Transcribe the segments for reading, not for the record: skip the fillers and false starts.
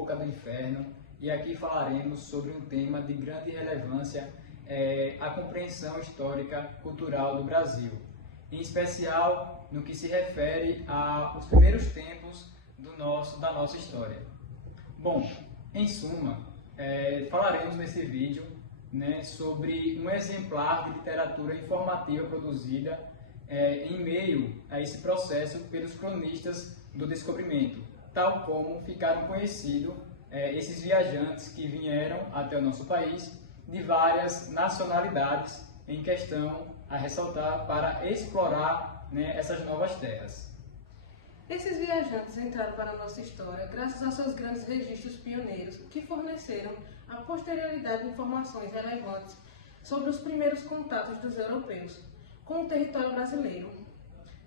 Boca do Inferno e aqui falaremos sobre um tema de grande relevância, a compreensão histórica cultural do Brasil, em especial no que se refere aos primeiros tempos da nossa história. Bom, em suma, falaremos nesse vídeo, sobre um exemplar de literatura informativa produzida em meio a esse processo pelos cronistas do descobrimento, tal como ficaram conhecidos esses viajantes que vieram até o nosso país de várias nacionalidades em questão a ressaltar para explorar essas novas terras. Esses viajantes entraram para a nossa história graças aos seus grandes registros pioneiros que forneceram à posterioridade informações relevantes sobre os primeiros contatos dos europeus com o território brasileiro,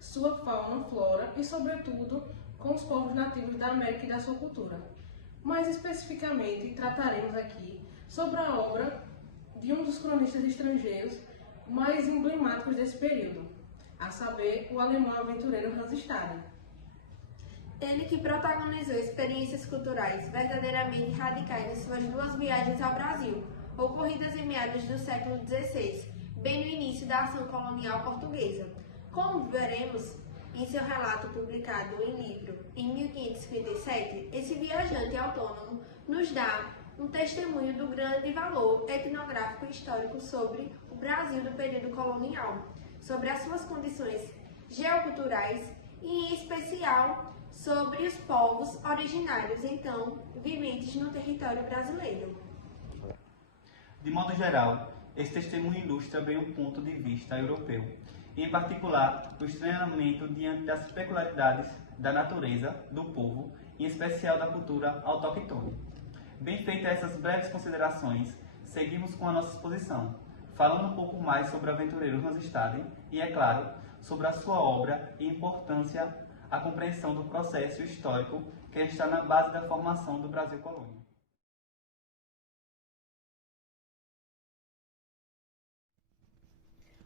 sua fauna, flora e, sobretudo, com os povos nativos da América e da sua cultura. Mais especificamente, trataremos aqui sobre a obra de um dos cronistas estrangeiros mais emblemáticos desse período, a saber, o alemão aventureiro Hans Staden. Ele que protagonizou experiências culturais verdadeiramente radicais em suas duas viagens ao Brasil, ocorridas em meados do século XVI, bem no início da ação colonial portuguesa. Como veremos em seu relato publicado em livro em 1557, esse viajante autônomo nos dá um testemunho do grande valor etnográfico e histórico sobre o Brasil do período colonial, sobre as suas condições geoculturais e, em especial, sobre os povos originários, então, viventes no território brasileiro. De modo geral, esse testemunho ilustra bem o ponto de vista europeu, e, em particular, o estranhamento diante das peculiaridades da natureza, do povo, em especial da cultura autóctone. Bem feitas essas breves considerações, seguimos com a nossa exposição, falando um pouco mais sobre o aventureiro Hans Staden e, é claro, sobre a sua obra e importância à compreensão do processo histórico que está na base da formação do Brasil colônia.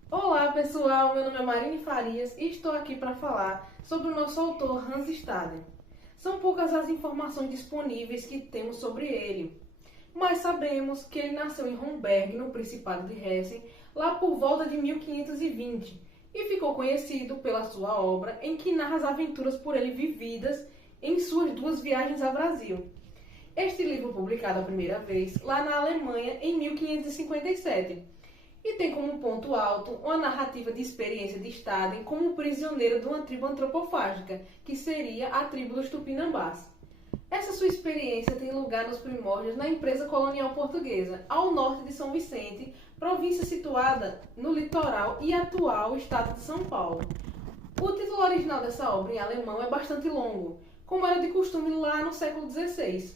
Olá pessoal, meu nome é Marine Farias e estou aqui para falar sobre o nosso autor Hans Staden. São poucas as informações disponíveis que temos sobre ele, mas sabemos que ele nasceu em Romberg, no Principado de Hessen, lá por volta de 1520, e ficou conhecido pela sua obra em que narra as aventuras por ele vividas em suas duas viagens ao Brasil. Este livro publicado a primeira vez lá na Alemanha em 1557, e tem como ponto alto uma narrativa de experiência de Staden como prisioneiro de uma tribo antropofágica, que seria a tribo dos Tupinambás. Essa sua experiência tem lugar nos primórdios na empresa colonial portuguesa, ao norte de São Vicente, província situada no litoral e atual estado de São Paulo. O título original dessa obra em alemão é bastante longo, como era de costume lá no século XVI.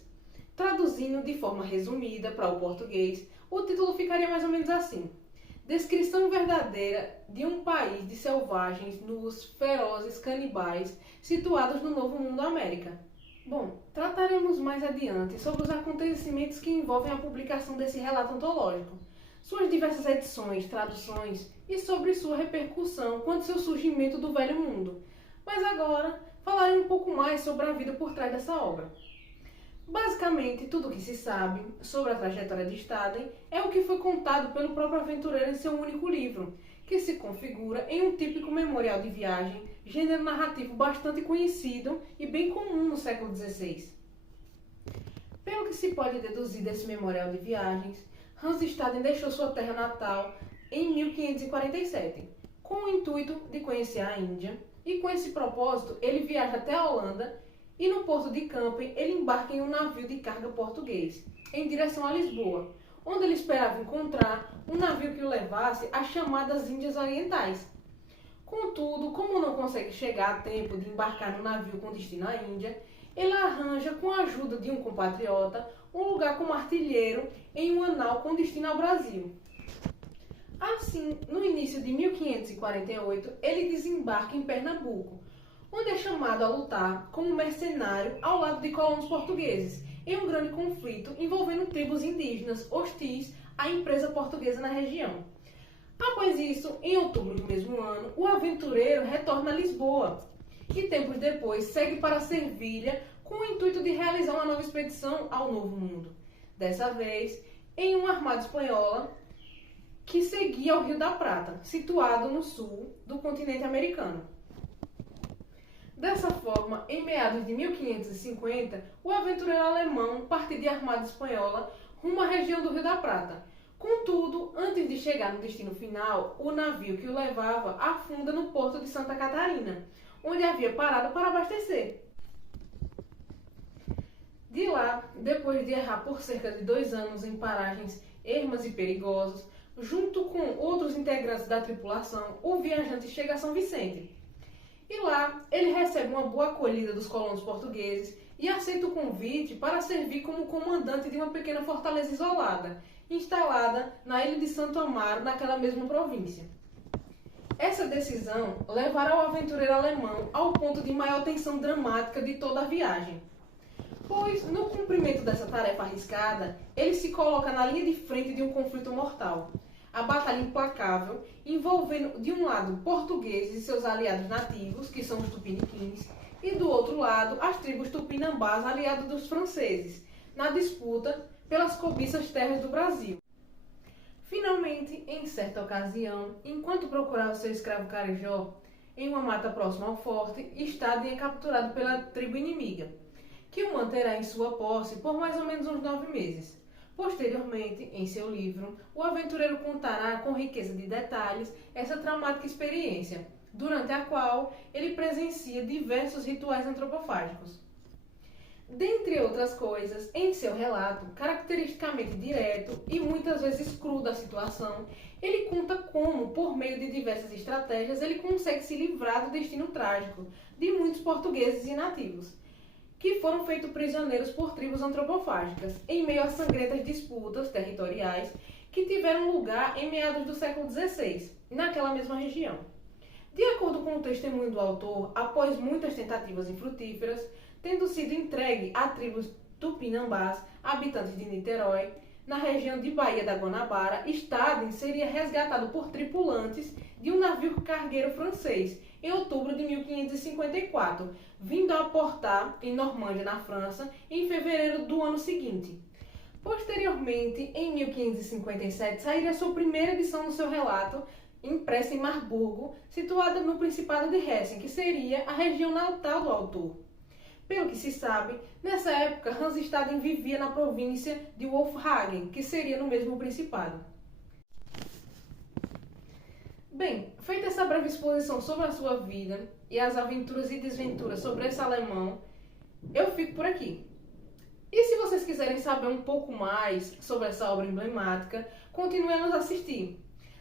Traduzindo de forma resumida para o português, o título ficaria mais ou menos assim: Descrição verdadeira de um país de selvagens, nus, ferozes, canibais, situados no Novo Mundo América. Bom, trataremos mais adiante sobre os acontecimentos que envolvem a publicação desse relato antológico, suas diversas edições, traduções e sobre sua repercussão quanto seu surgimento do Velho Mundo. Mas agora falarei um pouco mais sobre a vida por trás dessa obra. Basicamente, tudo o que se sabe sobre a trajetória de Staden é o que foi contado pelo próprio aventureiro em seu único livro, que se configura em um típico memorial de viagem, gênero narrativo bastante conhecido e bem comum no século XVI. Pelo que se pode deduzir desse memorial de viagens, Hans Staden deixou sua terra natal em 1547, com o intuito de conhecer a Índia, e com esse propósito ele viaja até a Holanda e no porto de Kampen ele embarca em um navio de carga português, em direção a Lisboa, onde ele esperava encontrar um navio que o levasse às chamadas Índias Orientais. Contudo, como não consegue chegar a tempo de embarcar no navio com destino à Índia, ele arranja, com a ajuda de um compatriota, um lugar como artilheiro em uma nau com destino ao Brasil. Assim, no início de 1548, ele desembarca em Pernambuco, onde é chamado a lutar como mercenário ao lado de colonos portugueses, em um grande conflito envolvendo tribos indígenas hostis à empresa portuguesa na região. Após isso, em outubro do mesmo ano, o aventureiro retorna a Lisboa e tempos depois segue para Servilha com o intuito de realizar uma nova expedição ao Novo Mundo, dessa vez em uma armada espanhola que seguia o Rio da Prata, situado no sul do continente americano. Dessa forma, em meados de 1550, o aventureiro alemão partiu de armada espanhola rumo à região do Rio da Prata. Contudo, antes de chegar no destino final, o navio que o levava afunda no porto de Santa Catarina, onde havia parado para abastecer. De lá, depois de errar por cerca de 2 anos em paragens ermas e perigosas, junto com outros integrantes da tripulação, o viajante chega a São Vicente. E lá, ele recebe uma boa acolhida dos colonos portugueses e aceita o convite para servir como comandante de uma pequena fortaleza isolada, instalada na ilha de Santo Amaro, naquela mesma província. Essa decisão levará o aventureiro alemão ao ponto de maior tensão dramática de toda a viagem, pois, no cumprimento dessa tarefa arriscada, ele se coloca na linha de frente de um conflito mortal. A batalha implacável, envolvendo de um lado portugueses e seus aliados nativos, que são os tupiniquins, e do outro lado as tribos tupinambás aliadas dos franceses, na disputa pelas cobiças terras do Brasil. Finalmente, em certa ocasião, enquanto procurava seu escravo Carijó, em uma mata próxima ao forte, Estade é capturado pela tribo inimiga, que o manterá em sua posse por mais ou menos uns 9 meses. Posteriormente, em seu livro, o aventureiro contará com riqueza de detalhes essa traumática experiência, durante a qual ele presencia diversos rituais antropofágicos. Dentre outras coisas, em seu relato, caracteristicamente direto e muitas vezes cru da situação, ele conta como, por meio de diversas estratégias, ele consegue se livrar do destino trágico de muitos portugueses e nativos, que foram feitos prisioneiros por tribos antropofágicas, em meio a sangrentas disputas territoriais que tiveram lugar em meados do século XVI, naquela mesma região. De acordo com o testemunho do autor, após muitas tentativas infrutíferas, tendo sido entregue a tribos tupinambás, habitantes de Niterói, na região de Baía da Guanabara, Staden seria resgatado por tripulantes de um navio cargueiro francês, em outubro de 1554, vindo a aportar em Normândia, na França, em fevereiro do ano seguinte. Posteriormente, em 1557, sairia sua primeira edição do seu relato, impressa em Marburgo, situada no Principado de Hessen, que seria a região natal do autor. Pelo que se sabe, nessa época Hans Staden vivia na província de Wolfhagen, que seria no mesmo Principado. Bem, feita essa breve exposição sobre a sua vida e as aventuras e desventuras sobre esse alemão, eu fico por aqui. E se vocês quiserem saber um pouco mais sobre essa obra emblemática, continue a nos assistir.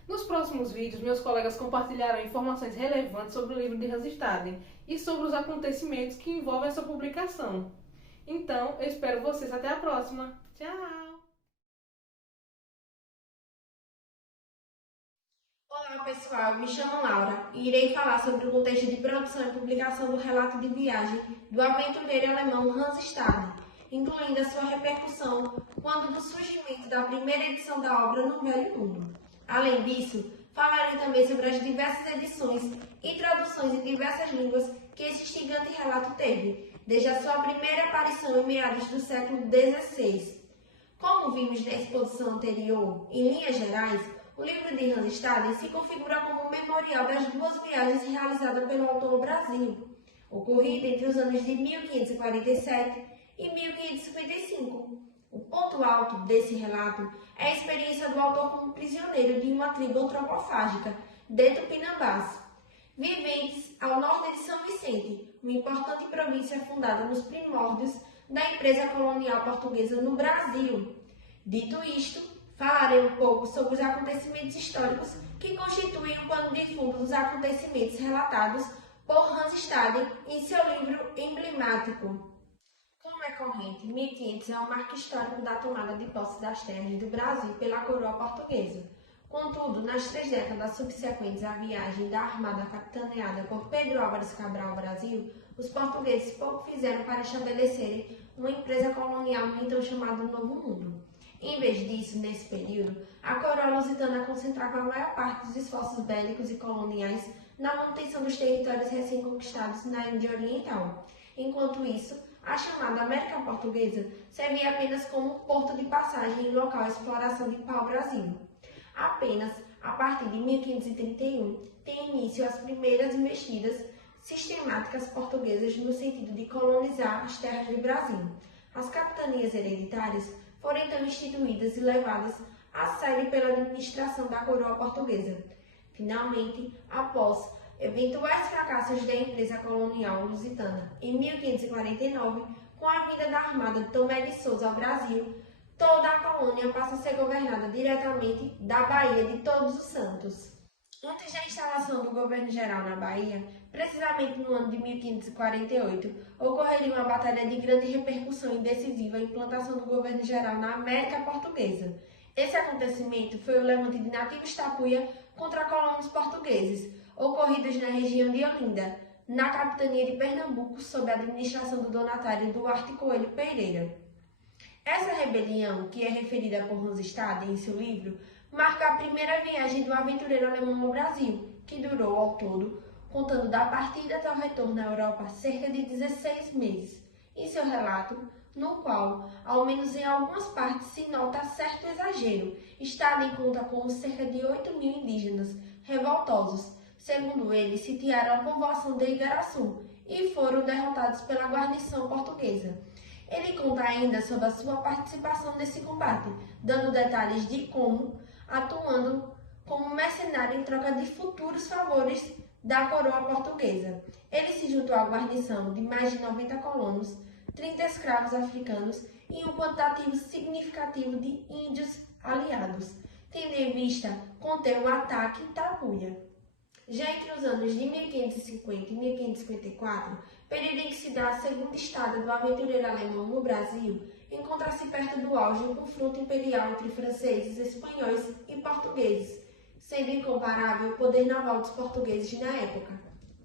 Nos próximos vídeos, meus colegas compartilharão informações relevantes sobre o livro de Hans Staden e sobre os acontecimentos que envolvem essa publicação. Então, eu espero vocês até a próxima. Tchau! Olá pessoal, me chamo Laura e irei falar sobre o contexto de produção e publicação do relato de viagem do aventureiro alemão Hans Staden, incluindo a sua repercussão quando do surgimento da primeira edição da obra no Velho Mundo. Além disso, falarei também sobre as diversas edições e traduções em diversas línguas que esse instigante relato teve, desde a sua primeira aparição em meados do século XVI. Como vimos na exposição anterior, em linhas gerais, o livro de Hans Staden se configura como um memorial das 2 viagens realizadas pelo autor ao Brasil, ocorrida entre os anos de 1547 e 1555. O ponto alto desse relato é a experiência do autor como prisioneiro de uma tribo antropofágica de Tupinambás, viventes ao norte de São Vicente, uma importante província fundada nos primórdios da empresa colonial portuguesa no Brasil. Dito isto, falarei um pouco sobre os acontecimentos históricos que constituem o pano de fundo dos acontecimentos relatados por Hans Staden em seu livro emblemático. Como é corrente, 1500 é um marco histórico da tomada de posse das terras do Brasil pela coroa portuguesa. Contudo, nas 3 décadas subsequentes à viagem da armada capitaneada por Pedro Álvares Cabral ao Brasil, os portugueses pouco fizeram para estabelecerem uma empresa colonial no então chamado Novo Mundo. Em vez disso, nesse período, a coroa lusitana concentrava a maior parte dos esforços bélicos e coloniais na manutenção dos territórios recém-conquistados na Índia Oriental. Enquanto isso, a chamada América Portuguesa servia apenas como porto de passagem em local de exploração de pau-brasil. Apenas a partir de 1531 tem início as primeiras investidas sistemáticas portuguesas no sentido de colonizar as terras do Brasil. As capitanias hereditárias foram então instituídas e levadas a sério pela administração da coroa portuguesa. Finalmente, após eventuais fracassos da empresa colonial lusitana em 1549, com a vinda da armada de Tomé de Souza ao Brasil, toda a colônia passa a ser governada diretamente da Baía de Todos os Santos. Antes da instalação do governo geral na Bahia, precisamente no ano de 1548, ocorreria uma batalha de grande repercussão e decisiva a implantação do governo geral na América Portuguesa. Esse acontecimento foi o levante de nativos tapuia contra colonos portugueses, ocorridos na região de Olinda, na capitania de Pernambuco, sob a administração do donatário Duarte Coelho Pereira. Essa rebelião, que é referida por Hans Staden em seu livro, marca a primeira viagem do aventureiro alemão ao Brasil, que durou ao todo, contando da partida até o retorno à Europa, cerca de 16 meses. Em seu relato, no qual, ao menos em algumas partes, se nota certo exagero, Staden conta com cerca de 8.000 indígenas revoltosos. Segundo ele, sitiaram a povoação de Igaraçu e foram derrotados pela guarnição portuguesa. Ele conta ainda sobre a sua participação nesse combate, dando detalhes de como, atuando como mercenário em troca de futuros favores da coroa portuguesa. Ele se juntou à guarnição de mais de 90 colonos, 30 escravos africanos e um quantitativo significativo de índios aliados, tendo em vista conter um ataque em Tapuia. Já entre os anos de 1550 e 1554, período em que se dá a segunda estada do aventureiro alemão no Brasil, encontra-se perto do auge o confronto imperial entre franceses, espanhóis e portugueses, sendo incomparável o poder naval dos portugueses na época.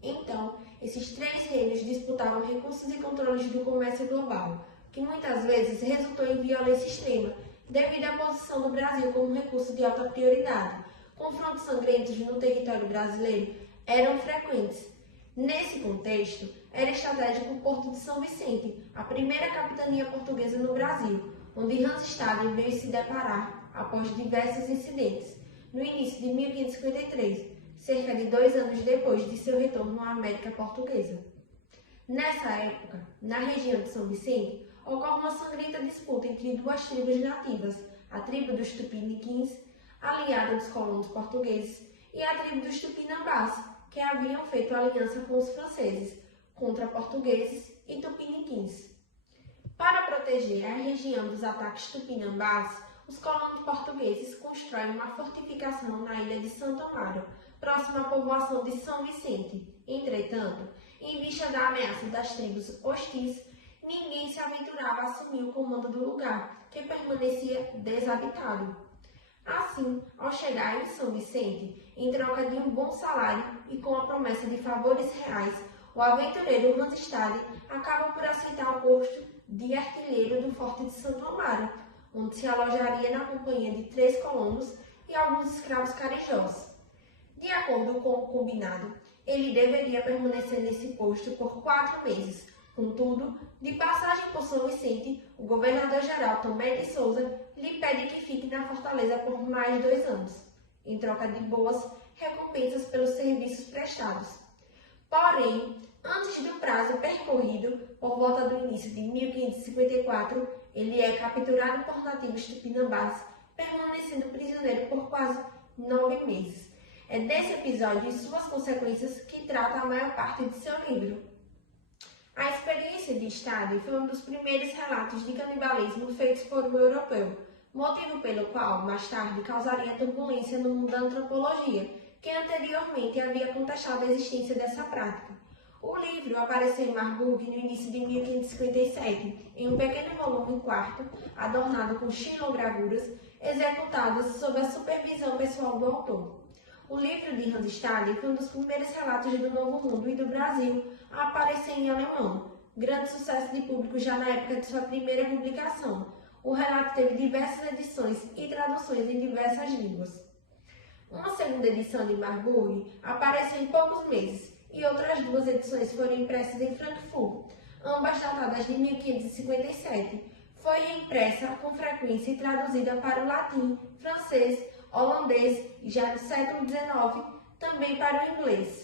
Então, esses três reinos disputavam recursos e controles do comércio global, que muitas vezes resultou em violência extrema, devido à posição do Brasil como recurso de alta prioridade. Confrontos sangrentos no território brasileiro eram frequentes. Nesse contexto, era estratégico o Porto de São Vicente, a primeira capitania portuguesa no Brasil, onde Hans Staden veio se deparar após diversos incidentes, no início de 1553, cerca de 2 anos depois de seu retorno à América Portuguesa. Nessa época, na região de São Vicente, ocorre uma sangrenta disputa entre duas tribos nativas, a tribo dos Tupiniquins, aliada dos colonos portugueses, e a tribo dos Tupinambás, que haviam feito aliança com os franceses, contra portugueses e tupiniquins. Para proteger a região dos ataques tupinambás, os colonos portugueses constroem uma fortificação na ilha de Santo Amaro, próxima à povoação de São Vicente. Entretanto, em vista da ameaça das tribos hostis, ninguém se aventurava a assumir o comando do lugar, que permanecia desabitado. Assim, ao chegar em São Vicente, em troca de um bom salário e com a promessa de favores reais, o aventureiro Hans Staden acaba por aceitar o posto de artilheiro do Forte de Santo Amaro, onde se alojaria na companhia de 3 colonos e alguns escravos carijós. De acordo com o combinado, ele deveria permanecer nesse posto por 4 meses. Contudo, de passagem por São Vicente, o governador-geral Tomé de Souza lhe pede que fique na fortaleza por mais 2 anos, em troca de boas recompensas pelos serviços prestados. Porém, antes do prazo percorrido, por volta do início de 1554, ele é capturado por nativos tupinambás, permanecendo prisioneiro por quase 9 meses. É desse episódio e suas consequências que trata a maior parte de seu livro. A experiência de Staden foi um dos primeiros relatos de canibalismo feitos por um europeu, motivo pelo qual, mais tarde, causaria turbulência no mundo da antropologia, que anteriormente havia contestado a existência dessa prática. O livro apareceu em Marburg no início de 1557, em um pequeno volume quarto, adornado com xilogravuras, executadas sob a supervisão pessoal do autor. O livro de Hans Staden foi um dos primeiros relatos do Novo Mundo e do Brasil a aparecer em alemão, grande sucesso de público já na época de sua primeira publicação. O relato teve diversas edições e traduções em diversas línguas. Uma segunda edição de Marburg apareceu em poucos meses e outras 2 edições foram impressas em Frankfurt. ambas datadas de 1557. Foi impressa com frequência e traduzida para o latim, francês, holandês e já no século XIX também para o inglês.